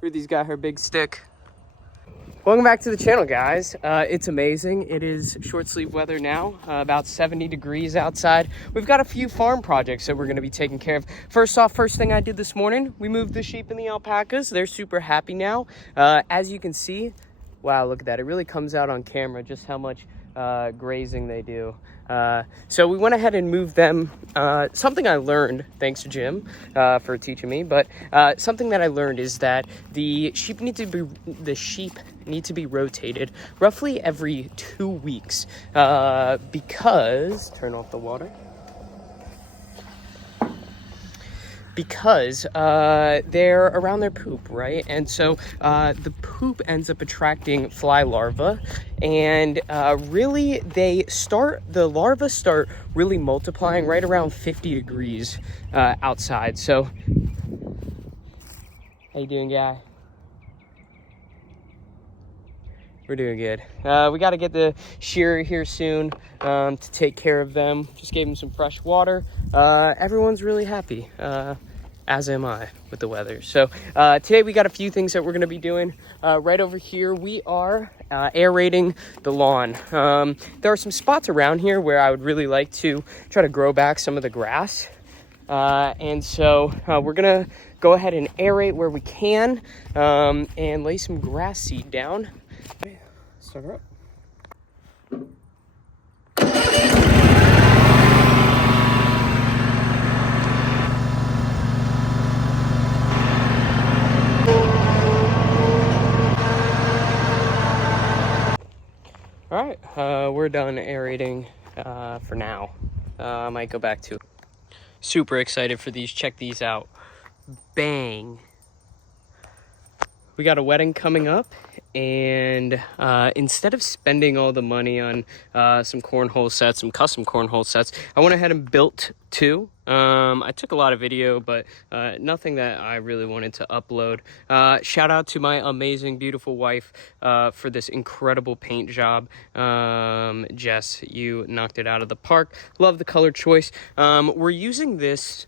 Ruthie's got her big stick. Welcome back to the channel, guys. It's amazing. It is short sleeve weather now, about 70 degrees outside. We've got a few farm projects that we're going to be taking care of. First thing I did this morning, we moved the sheep and the alpacas. They're super happy now. As you can see, wow, look at that. It really comes out on camera just how much grazing they do. So we went ahead and moved them. Something I learned, thanks to Jim for teaching me, but something that I learned is that the sheep need to be rotated roughly every 2 weeks because, turn off the water, because they're around their poop, right? And so the poop ends up attracting fly larvae, and really the larvae start really multiplying right around 50 degrees outside. So how you doing, guy? We're doing good. We got to get the shearer here soon to take care of them. Just gave them some fresh water. Everyone's really happy, as am I, with the weather. So today we got a few things that we're going to be doing. Right over here, we are aerating the lawn. There are some spots around here where I would really like to try to grow back some of the grass. And so we're going to go ahead and aerate where we can and lay some grass seed down. Start her up. All right, we're done aerating for now. I might go back to. Super excited for these. Check these out. Bang. We got a wedding coming up, and instead of spending all the money on some cornhole sets, some custom cornhole sets, I went ahead and built two. I took a lot of video, but nothing that I really wanted to upload. Shout out to my amazing, beautiful wife for this incredible paint job. Jess, you knocked it out of the park. Love the color choice. We're using this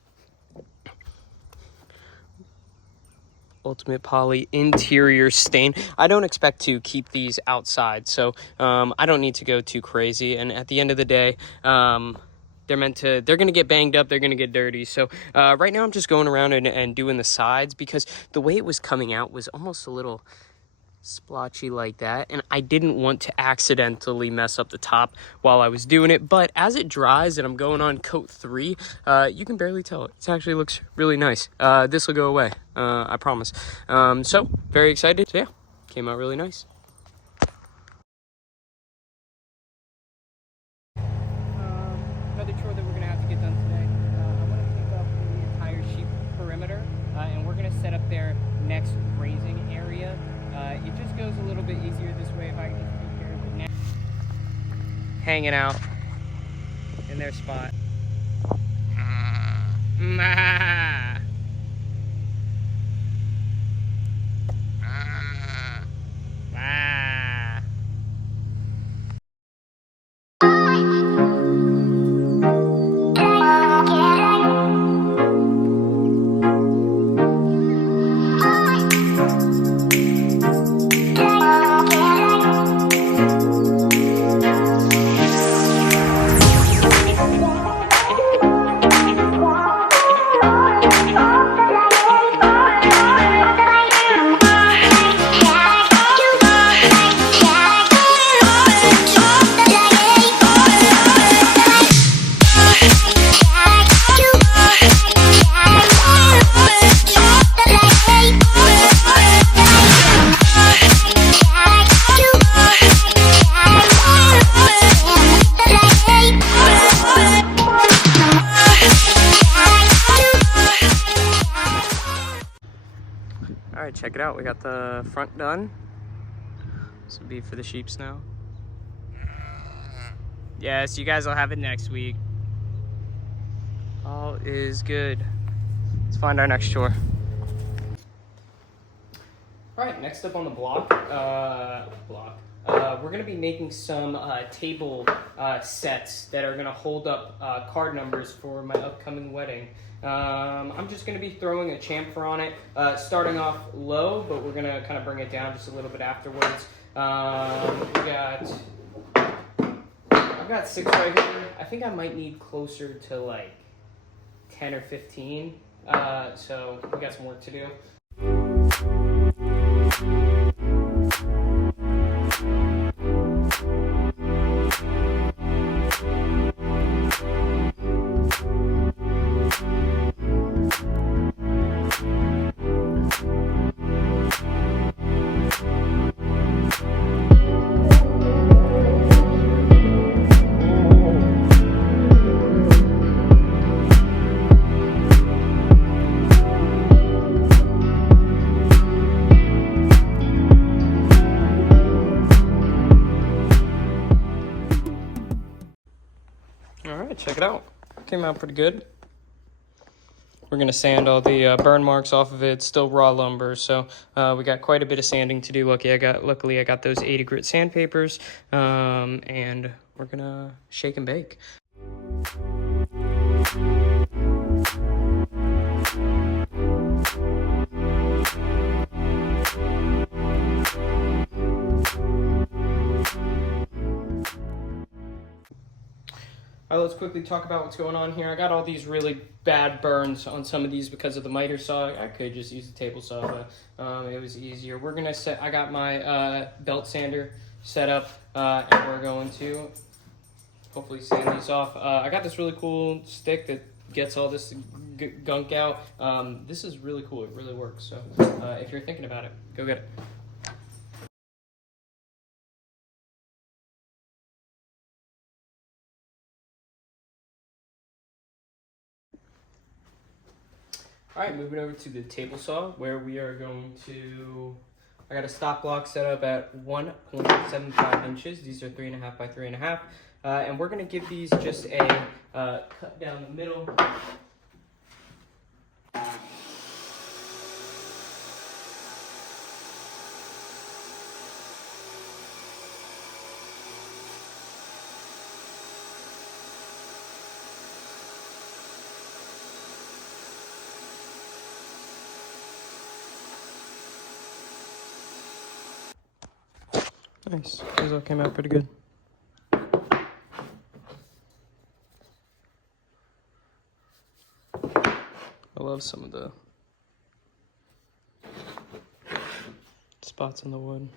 Ultimate Poly interior stain. I don't expect to keep these outside, so I don't need to go too crazy. And at the end of the day, they're going to get banged up, they're going to get dirty. So right now I'm just going around and doing the sides, because the way it was coming out was almost a little splotchy like that, and I didn't want to accidentally mess up the top while I was doing it. But as it dries and I'm going on coat 3, you can barely tell. It actually looks really nice. This will go away, I promise. So very excited. So yeah, came out really nice. Another chore that we're gonna have to get done today. I want to pick up the entire sheep perimeter, and we're gonna set up their next grazing area. It just goes a little bit easier this way if I can just take care of it now. Hanging out in their spot. All right, check it out. We got the front done. This will be for the sheeps now. Yes, you guys will have it next week. All is good. Let's find our next chore. All right, next up on the block, we're gonna be making some table sets that are gonna hold up card numbers for my upcoming wedding. I'm just going to be throwing a chamfer on it, starting off low, but we're going to kind of bring it down just a little bit afterwards. I've got 6 right here. I think I might need closer to like 10 or 15, so we got some work to do. All right, check it out. Came out pretty good. We're gonna sand all the burn marks off of it. It's still raw lumber, so we got quite a bit of sanding to do. Luckily I got those 80 grit sandpapers, and we're gonna shake and bake. All right, let's quickly talk about what's going on here. I got all these really bad burns on some of these because of the miter saw. I could just use a table saw, but it was easier. We're gonna I got my belt sander set up, and we're going to hopefully sand these off. I got this really cool stick that gets all this gunk out. This is really cool. It really works. So if you're thinking about it, go get it. All right, moving over to the table saw where we are going to, I got a stop block set up at 1.75 inches. These are 3.5 by 3.5. And we're gonna give these just a cut down the middle. Nice, those all came out pretty good. I love some of the spots in the wood.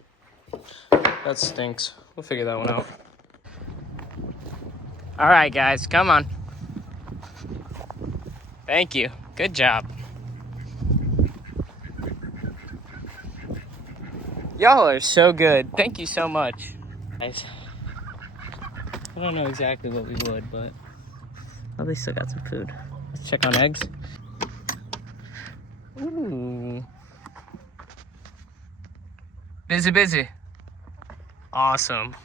That stinks. We'll figure that one out. All right, guys, come on. Thank you. Good job. Y'all are so good. Thank you so much. Guys, I don't know exactly what we would, but at least still got some food. Let's check on eggs. Ooh. Busy. Awesome.